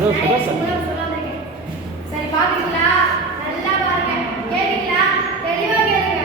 Hello சுபாஷ். சரி பாத்தீங்களா? நல்லா பாருங்க. கேட்டீங்களா? தெளிவா கேளுங்க.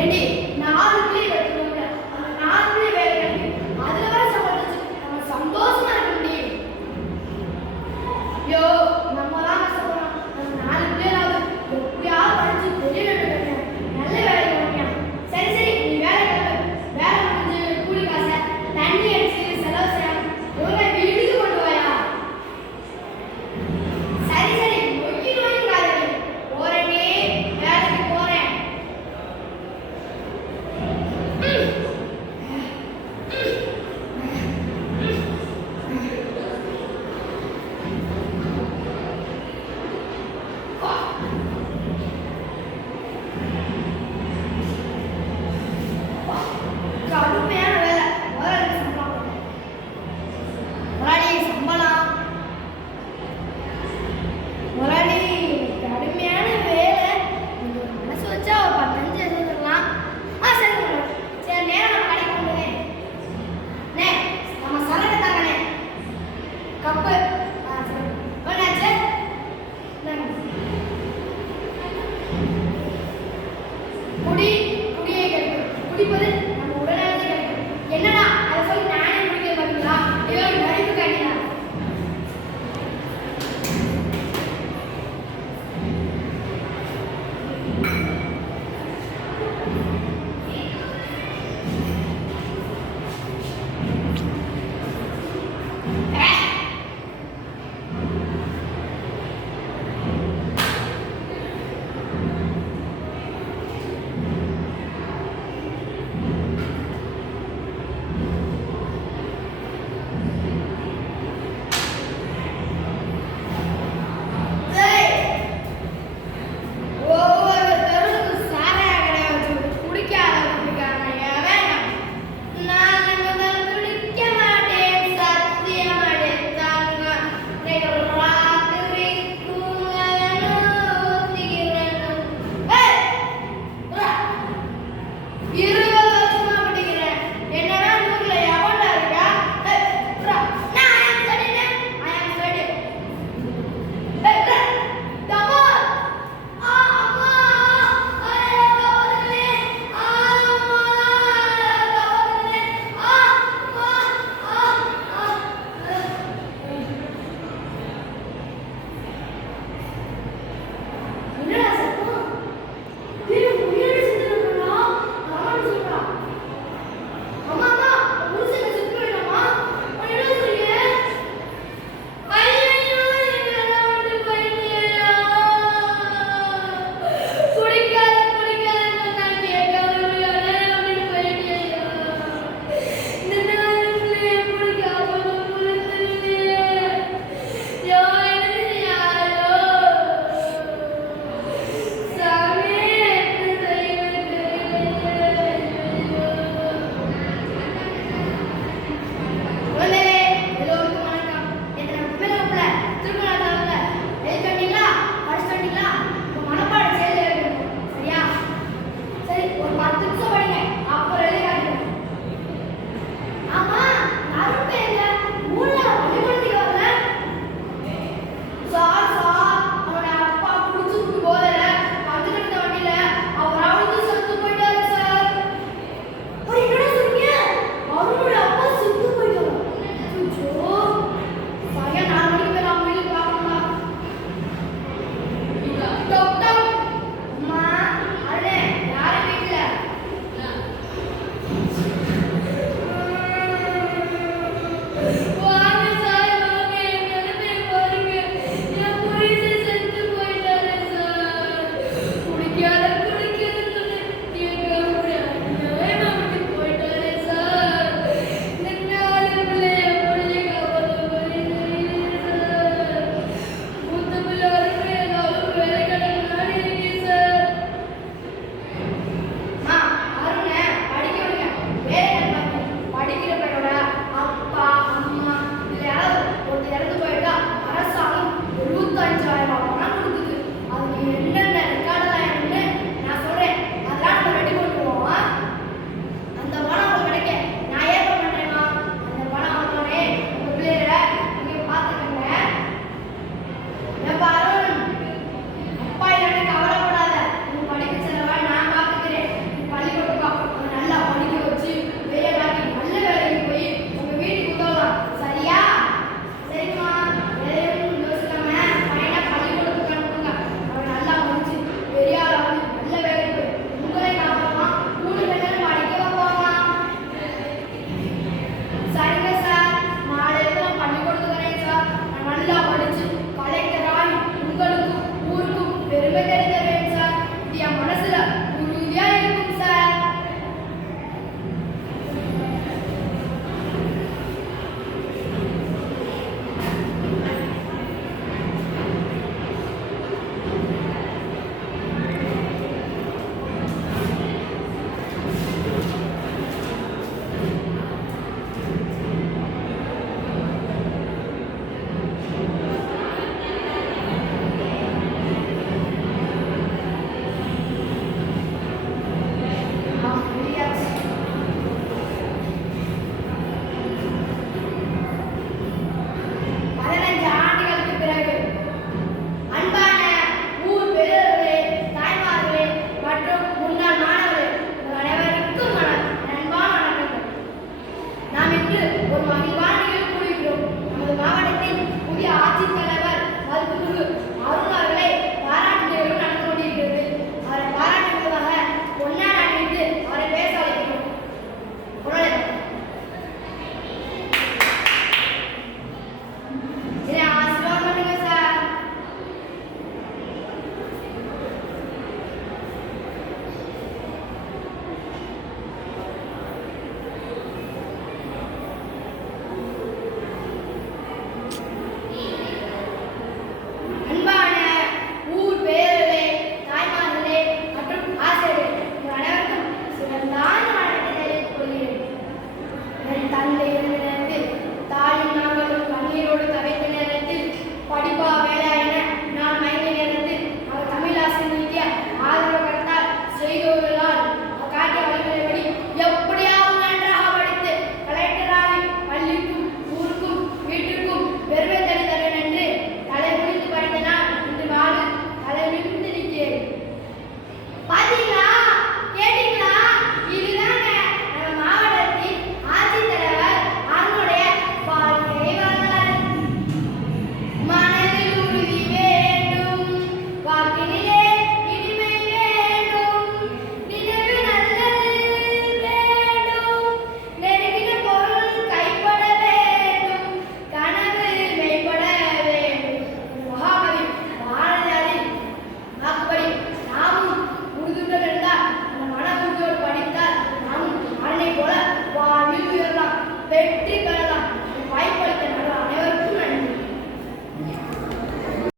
ஏண்டி 4 புள்ளி வைக்கணும்ல, அந்த 4 புள்ளி வேலை கிடைக்கும். அதுல வர சம்பளத்துக்கு நம்ம சந்தோஷமா இருக்க முடியும். ஐயோ நம்ம தான் கஷ்டப்படுறோம். நம்ம 4 புள்ளியாவது எப்படியாவது படிச்சு பெரிய வேலை நல்ல வேலை கிடைக்கும். சரி சரி நீ வேலை கிளம்பு. வேலை முடிஞ்சு கூலி காசை தண்ணி அடிச்சு செலவு செய்யாம ஒழுங்கா வீட்டுக்கு கொண்டு வாயா. சரி சரி நொய்யி நொய்யி காதலி போறேனே, வேலைக்கு போறேன். கடுமையான வேலை. முதலாளி சம்பளம். முதலாளி சம்பளம். முதலாளி கடுமையான வேலை. நீங்க ஒரு மனசு வச்சா ஒரு 15 எழுதிடலாம். சரி முதலாளி. சரி நேரம் நம்ம கடைக்கு கொண்டுங்க. நே நம்ம சரக்கு தாங்கண்ணே. கப்பு. சரி என்னாச்சு? குடி குடியை கெடுக்கும். குடிப்பது